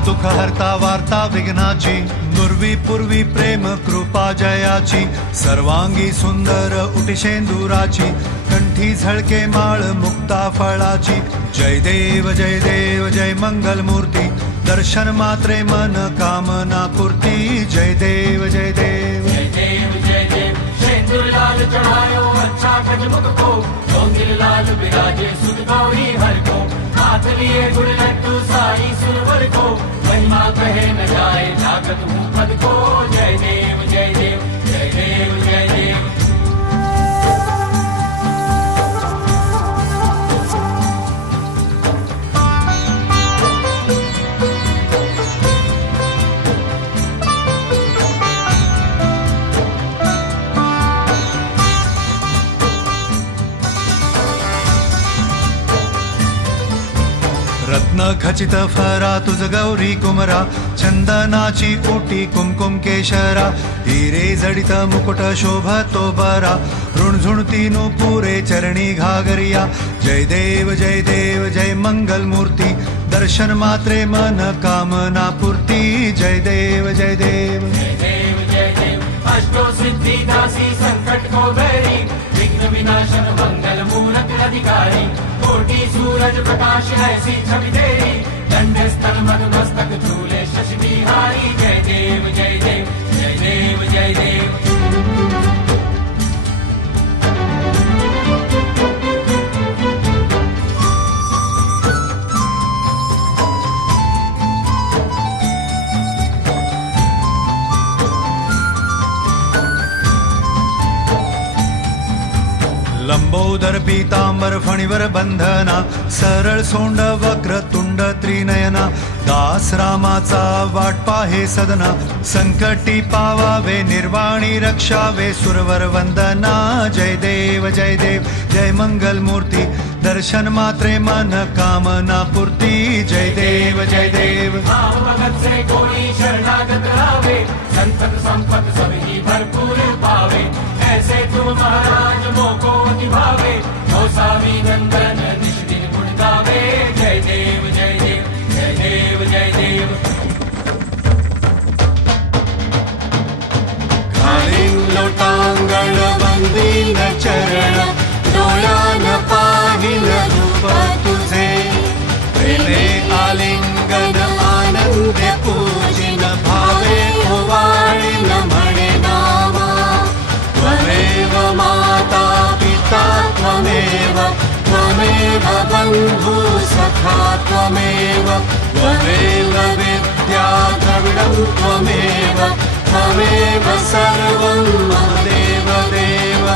दुःख हरता वार्ता विघ्नाची, नुर्वी पूर्वी प्रेम कृपा जयाची, सर्वांगी सुंदर उटिशेंदुराची, कंठी झळके माळ मुक्ता फळाची. जय देव जय मंगल मूर्ती, दर्शन मात्रे मन कामना पूर्ती. जय देव जय देव शेंदूर लाल चढ़ायो अच्छा गजमुख को, डोंगिल लाल बिराजे सुध गौरी हर को, हाथ लिए गुड़ लड्डू साई सुरवर को, महिमा कहे न जाए जागत हूँ पद को. जय देव जय देव जय देव जय देव. रत्न खचित फरा तुझ गौरी कुमरा, चंदनाची ओटी कुमकुम केशरा, हिरे जडित मुकुट शोभतो बरा, ऋणझुणती पुरे चरणी घागरिया. जय देव जय मंगल मूर्ती, दर्शन मात्रे मन कामना पूर्ती. जय देव जय देव जय देव जय देव. अष्टो सिद्धि दासी संकट को बैरी, विघ्न विनाशन मंगल मूरत अधिकारी, कोटि सूरज प्रकाश ऐसी छवि तेरी, दंड स्थल मद मस्तक झूले शशि बिहारी. जय देव जय देव जय देव जय देव. लंबोदर पीतांबर फणीवर बंधना, सरळ सोंड वक्र तुंड त्रिनयना, दास रामाचा वाट पाहे सदना, संकटी पावावे निर्वाणी रक्षावे सुरवर वंदना. जय देव जय मंगल मूर्ती, दर्शन मात्रे मन कामना पूर्ती. जय देव जय देव. भगत से कोई शरणागत रावे, संतत संपत सभी भरपूर पावे, ऐसे तुम महाराज मोको भावे, गोसावी नंदन निश दिन गुण गावे. जय देव जय देव जय देव जय देव. घालीन लोटांगण वंदीन चरण, डोळ्यान पाहिल रूप तुझे, प्रेमे आलिंगन आनंदे पूजिन, भावे ओवाळीन म्हणे नामा. त्वमेव माता पिता त्वमेव, त्वमेव बन्धु सखा त्वमेव, त्वमेव विद्या द्रविणं त्वमेव, त्वमेव सर्वं मम देव देव.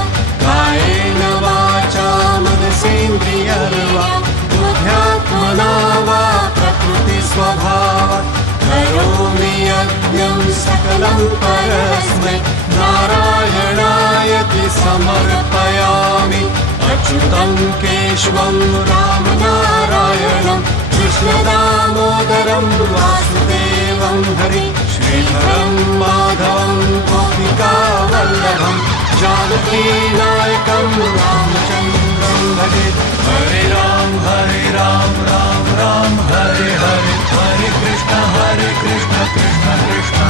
कायेन वाचा मनसेन्द्रियर्वा, बुद्ध्यात्मना वा प्रकृति स्वभावात्, करोमि यज्ञं सकलं परस्मै, नारायणायति समर्पयामि. अच्युतं केशवं रामनारायणं, कृष्णदामोदरं वासुदेवं हरि, श्रीधरं माधवं गोपिकावल्लभं, जानकीनायकं रामचन्द्रं भजे. हरे राम राम राम हरे हरे, हरे कृष्ण कृष्ण कृष्ण